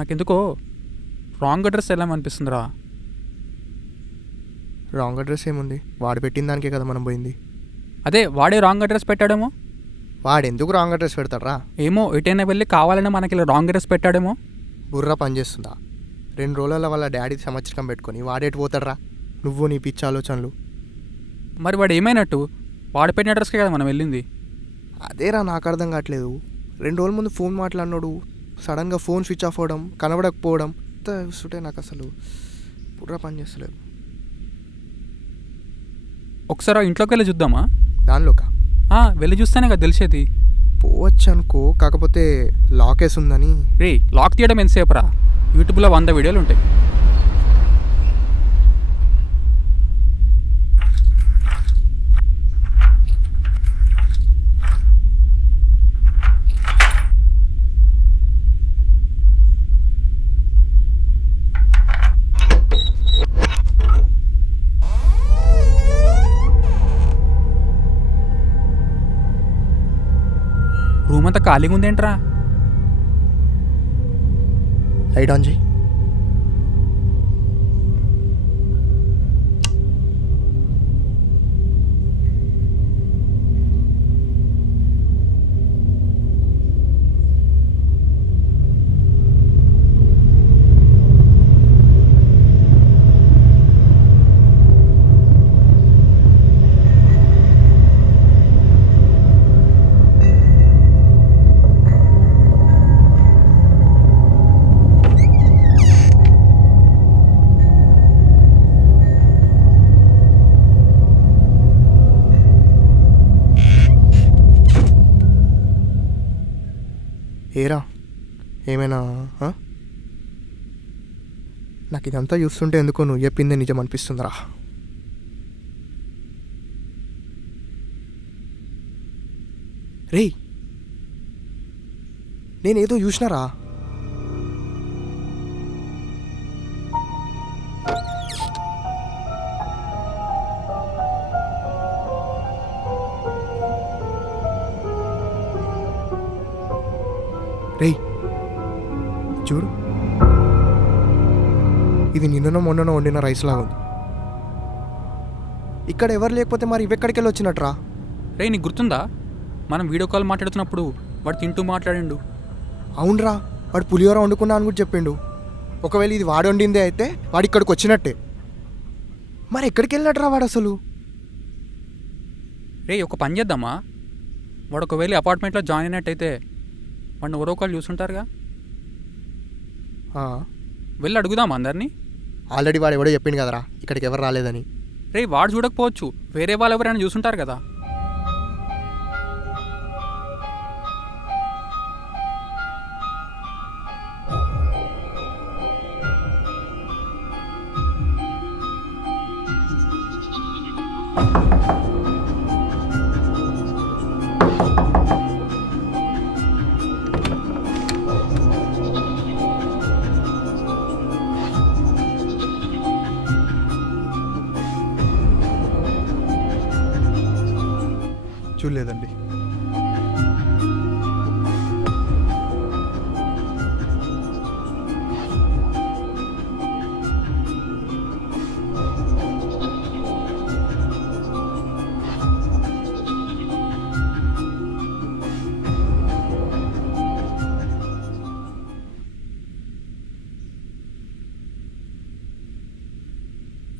నాకెందుకో wrong address వెళ్ళామనిపిస్తుందిరా. Wrong address ఏముంది? వాడు పెట్టిన దానికే కదా మనం పోయింది. అదే వాడే రాంగ్ అడ్రస్ పెట్టాడేమో. వాడు ఎందుకు రాంగ్ అడ్రస్ పెడతాడ్రా? ఏమో ఎటైనా వెళ్ళి కావాలనే మనకి ఇలా రాంగ్ అడ్రస్ పెట్టాడేమో. బుర్ర పనిచేస్తుందా? 2 రోజుల వాళ్ళ డాడీ సంవత్సరం పెట్టుకొని వాడేటి పోతాడ్రా? నువ్వు నీ పిచ్చి ఆలోచనలు. మరి వాడు ఏమైనట్టు? వాడు పెట్టిన అడ్రస్కే కదా మనం వెళ్ళింది. అదేరా నాకు అర్థం కావట్లేదు. 2 రోజుల ముందు ఫోన్ మాట్లాడినాడు, సడన్గా ఫోన్ స్విచ్ ఆఫ్ అవ్వడం, కనబడకపోవడం చూస్తే నాకు అసలు బుర్ర పనిచేస్తలేదు. ఒకసారి ఇంట్లోకి వెళ్ళి చూద్దామా? దానిలోక వెళ్ళి చూస్తేనే కదా తెలిసేది. పోవచ్చు అనుకో, కాకపోతే లాకేస్ ఉందని. రే లాక్ తీయడం ఎంతసేపురా? యూట్యూబ్లో 100 వీడియోలు ఉంటాయి. రూమ్ అంతా ఖాళీగా ఉందేంట్రా? లైట్ ఆన్ చేయి. ఏరా ఏమైనా? నాకు ఇదంతా చూస్తుంటే ఎందుకో నువ్వు చెప్పిందే నిజం అనిపిస్తుందిరా. రేయ్ నేనేదో చూసినారా? రేయ్ చూడు, ఇది నిన్ననో మొన్ననో వండిన రైస్ లాగా ఉంది. ఇక్కడ ఎవరు లేకపోతే మరి ఇవెక్కడికి వెళ్ళి వచ్చినట్రా? రే నీకు గుర్తుందా మనం వీడియో కాల్ మాట్లాడుతున్నప్పుడు వాడు తింటూ మాట్లాడిండు? అవునరా, వాడు పులిహోర వండుకున్నా అని కూడా చెప్పిండు. ఒకవేళ ఇది వాడు వండిందే అయితే వాడు ఇక్కడికి వచ్చినట్టే. మరి ఎక్కడికి వెళ్ళినట్రా వాడు అసలు? రే ఒక పని చేద్దామా? వాడు ఒకవేళ అపార్ట్మెంట్లో జాయిన్ అయినట్టయితే వాడిని ఎవరో ఒకళ్ళు చూసుంటారుగా. వెళ్ళి అడుగుదామా అందరినీ? ఆల్రెడీ వాడు ఎవడో చెప్పిండు కదరా ఇక్కడికి ఎవరు రాలేదని. రే వాడు చూడకపోవచ్చు, వేరే వాళ్ళు ఎవరైనా చూసుంటారు కదా. చూడలేదండి.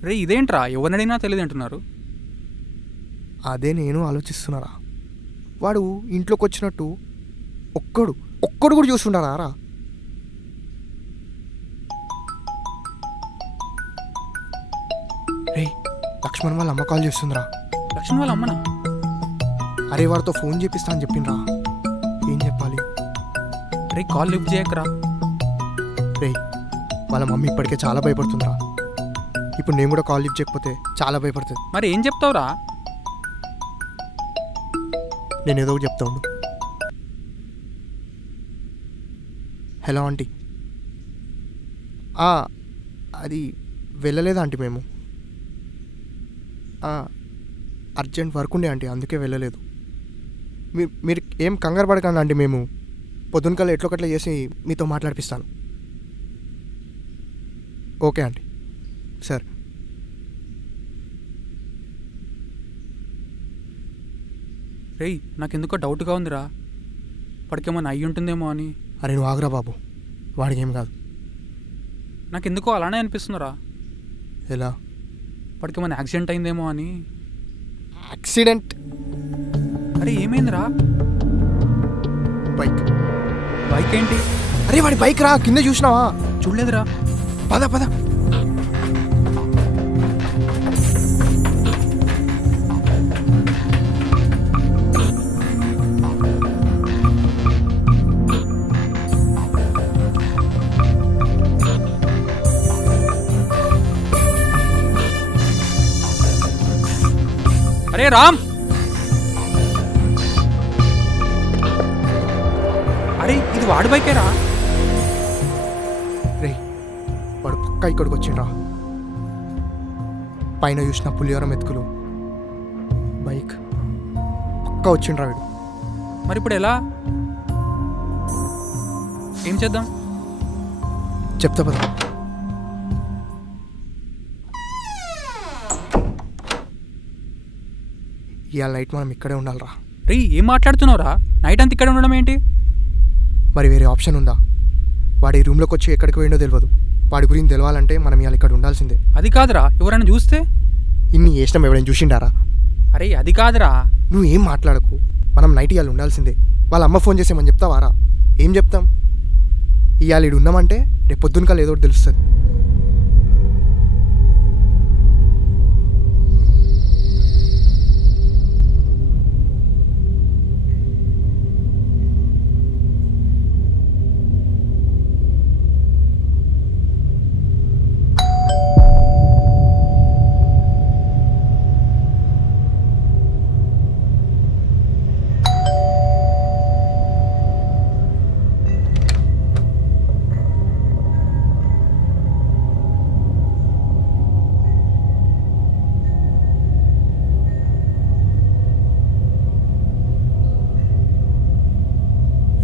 రే ఇదేంట్రా ఎవరినడినా తెలియదు అంటున్నారు. అదే నేను ఆలోచిస్తున్నారా. వాడు ఇంట్లోకి వచ్చినట్టు ఒక్కడు కూడా చూస్తుంటారా రా? రే లక్ష్మణ్ వాళ్ళ అమ్మ కాల్ చేస్తుందిరా. లక్ష్మణ్ వాళ్ళ అమ్మనా? అరే వాడితో ఫోన్ చేపిస్తా అని చెప్పిండ్రా. ఏం చెప్పాలి? రే కాల్ లిఫ్ట్ చేయకరా. రే వాళ్ళ మమ్మీ ఇప్పటికే చాలా భయపడుతుందిరా. ఇప్పుడు నేను కూడా కాల్ లిఫ్ట్ చేయకపోతే చాలా భయపడుతుంది. మరి ఏం చెప్తావురా? నేను ఏదో ఒకటి చెప్తా ఉండు. Hello aunty. అది వెళ్ళలేదా ఆంటీ? మేము అర్జెంట్ వర్క్ ఉండే ఆంటీ, అందుకే వెళ్ళలేదు. మీరు ఏం కంగారు పడకండి ఆంటీ, మేము పొద్దునకల్లా ఎట్లొకట్లా చేసి మీతో మాట్లాడిపిస్తాను. Okay aunty. సరే. రేయ్ నాకెందుకో డౌట్గా ఉందిరా, వాడికేమన్నా అయ్యి ఉంటుందేమో అని. అరే నువ్వు ఆగురా బాబు, వాడికి ఏం కాదు. నాకెందుకో అలానే అనిపిస్తుందిరా, ఎలా? వాడికేమన్నా యాక్సిడెంట్ అయిందేమో అని. యాక్సిడెంట్? అరే ఏమైందిరా? బైక్. బైక్ ఏంటి? అరే వాడి బైక్ రా, కింద చూసినావా? చూడలేదురా. పద పద. అరే రామ్, అరే ఇది వాడి బైకేరా. రే వాడు పక్క ఇక్కడికి వచ్చిండ్రా. పైన చూసిన పులిహోర మెతుకులు, బైక్ పక్క వచ్చిండ్రా వీడు. మరి ఇప్పుడు ఎలా? ఏం చేద్దాం? చెప్తా పద. ఇవాళ నైట్ మనం ఇక్కడే ఉండాలిరా. రే ఏం మాట్లాడుతున్నావురా? నైట్ అంతా ఇక్కడ ఉండడం ఏంటి? మరి వేరే ఆప్షన్ ఉందా? వాడి రూమ్లోకి వచ్చి ఎక్కడికి పోయిండో తెలియదు. వాడి గురించి తెలవాలంటే మనం ఇవాళ ఇక్కడ ఉండాల్సిందే. అది కాదురా, ఎవరైనా చూస్తే? ఇన్ని చేసినాం, ఎవరైనా చూసిండారా? అరే అది కాదురా. నువ్వు ఏం మాట్లాడకు, మనం నైట్ ఇవాళ ఉండాల్సిందే. వాళ్ళ అమ్మ ఫోన్ చేసేమని చెప్తావారా? ఏం చెప్తాం? ఇవాళ ఇడు ఉన్నామంటే రేపు పొద్దునకాల ఏదో ఒకటి తెలుస్తుంది.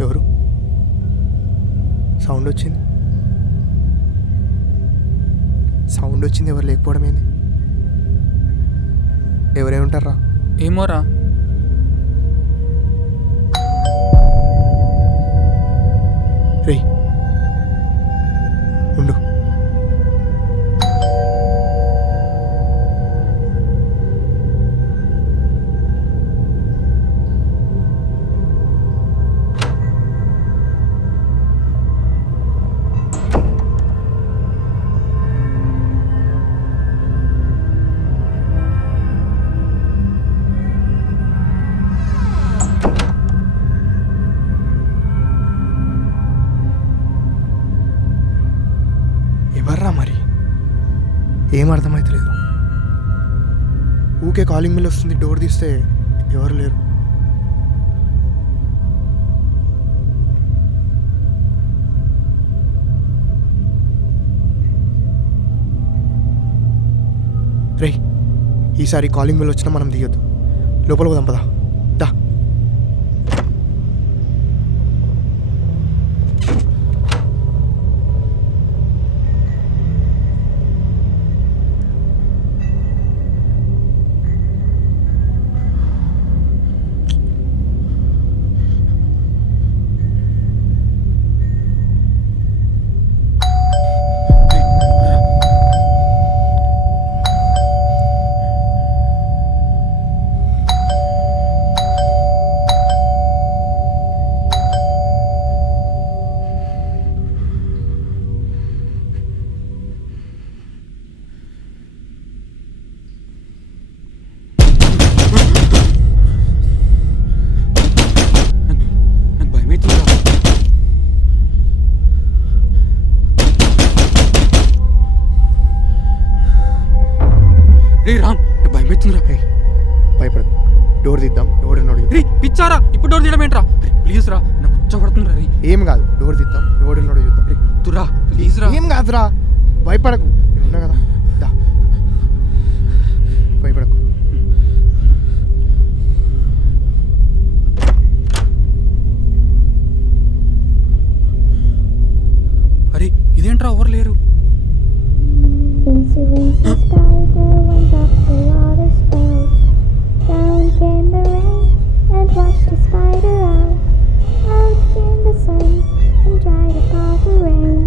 ఎవరు? సౌండ్ వచ్చింది, సౌండ్ వచ్చింది. ఎవరు లేకపోవడం ఏంది? ఎవరే ఉంటారా? ఏమోరా. రేయ్ ఉండు. ఎవర్రా మరి? ఏం అర్థమవుతలేదు. ఊకే కాలింగ్ బిల్ వస్తుంది, డోర్ తీస్తే ఎవరు లేరు. రే ఈసారి కాలింగ్ బిల్ వచ్చినా మనం తీయొద్దు. లోపల పోదాం పదా. దా. నాకు భయమవుతుందిరా. రే రామ్, నాకు భయమవుతుందిరా. భయపడదు, డోర్ తీద్దాం. ఎవడున్నాడు? రే పిచ్చారా, ఇప్పుడు డోర్ తీయడం ఏంట్రా? ప్లీజ్ రా, నాకు కూర్చోబడుతుందిరా. రే ఏం కాదు, డోర్ తీద్దాం. ఎవడున్నాడో చూద్దాం. తురా ప్లీజ్ రా. ఏం కాదురా, భయపడకు. నేను ఉన్నా కదా. దా. భయపడకు. అరే ఇదేంట్రా, ఎవరు లేరు. Wincy, wincy spider went up the water spout. Down came the rain and washed the spider out. Out came the sun and dried up all the rain.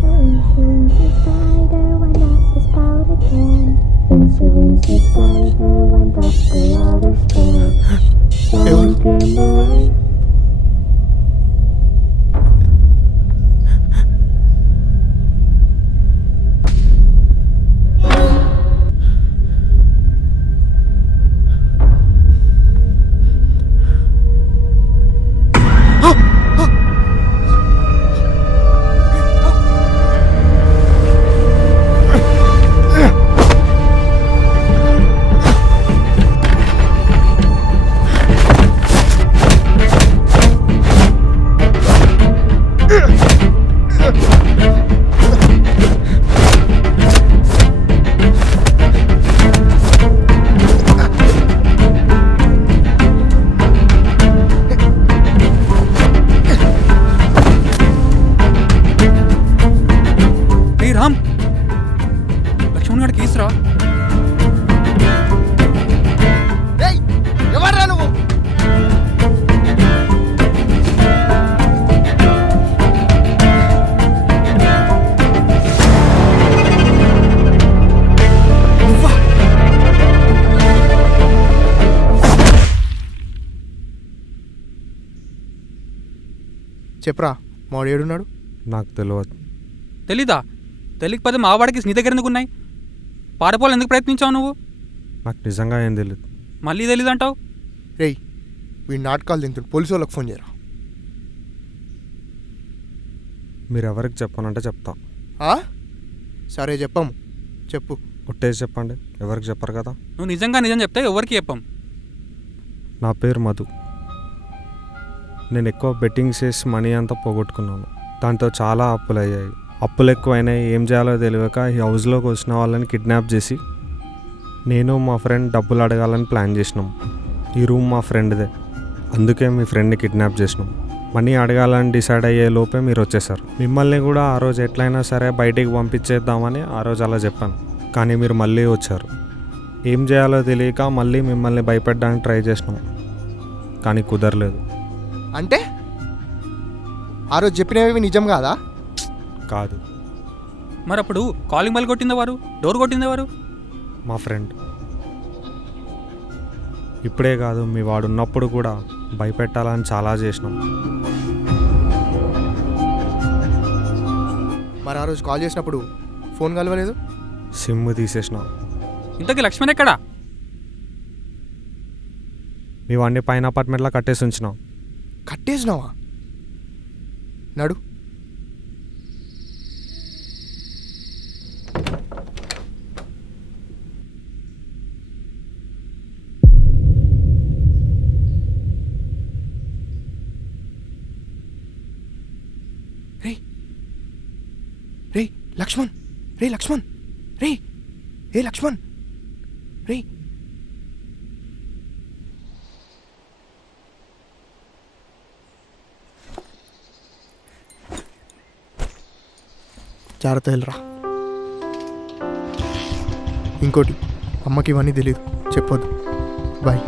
So Wincy, wincy spider went up the spout again. Wincy, wincy spider went up the water spout. Down came the rain. రే రామ్, లక్ష్మణ్ గారికి ఈసరా. ఎవర్రా నువ్వు? చెప్పరా మాడు ఏడున్నాడు? నాకు తెలియదు. తెలీదా? తెలియకపోతే మా వాడికి నీ దగ్గర ఎందుకు ఉన్నాయి? పారిపోవాలి ఎందుకు ప్రయత్నించావు నువ్వు? నాకు నిజంగా ఏం తెలియదు. మళ్ళీ తెలీదంటావు? రేయ్ వీడి నాటకాలు తింటుండు, పోలీసు వాళ్ళకి ఫోన్ చేయరా. మీరు ఎవరికి చెప్పనంటే చెప్తా. సరే చెప్పము, చెప్పు. ఒట్టేసి చెప్పండి, ఎవరికి చెప్పరు కదా. నువ్వు నిజంగా నిజం చెప్తే ఎవరికి చెప్పం. నా పేరు మధు. నేను ఎక్కువ బెట్టింగ్ చేసి మనీ అంతా పోగొట్టుకున్నాను. దాంతో చాలా అప్పులు అయ్యాయి. అప్పులు ఎక్కువైనాయి. ఏం చేయాలో తెలియక ఈ హౌస్లోకి వచ్చిన వాళ్ళని కిడ్నాప్ చేసి నేను మా ఫ్రెండ్ డబ్బులు అడగాలని ప్లాన్ చేసినాం. ఈ రూమ్ మా ఫ్రెండ్దే, అందుకే మీ ఫ్రెండ్ని కిడ్నాప్ చేసినాం. మనీ అడగాలని డిసైడ్ అయ్యే లోపే మీరు వచ్చేసారు. మిమ్మల్ని కూడా ఆ రోజు ఎట్లయినా సరే బయటికి పంపించేద్దామని ఆ రోజు అలా చెప్పాను. కానీ మీరు మళ్ళీ వచ్చారు. ఏం చేయాలో తెలియక మళ్ళీ మిమ్మల్ని భయపెట్టడానికి ట్రై చేసినాం, కానీ కుదరలేదు. అంటే ఆ రోజు చెప్పినవి నిజం కాదా? కాదు. మరి అప్పుడు కాలింగ్ బెల్ కొట్టిందేవారు? డోర్ కొట్టిందేవారు? మా ఫ్రెండ్. ఇప్పుడే కాదు, మీ వాడు ఉన్నప్పుడు కూడా భయపెట్టాలని చాలా చేసినాం. మరి ఆ రోజు కాల్ చేసినప్పుడు ఫోన్ కలవలేదు? సిమ్ తీసేసిన. ఇంతకీ లక్ష్మణ్ ఎక్కడా? మీ వాడిని పైన అపార్ట్మెంట్లో కట్టేసి ఉంచినాం. కట్టేసినావా? నడు. రే లక్ష్మణ్, రే లక్ష్మణ్, రే ఏ లక్ష్మణ్, రే జాగ్రత్త వెళ్ళరా. ఇంకోటి, అమ్మకి ఇవన్నీ తెలియదు, చెప్పొద్దు. బాయ్.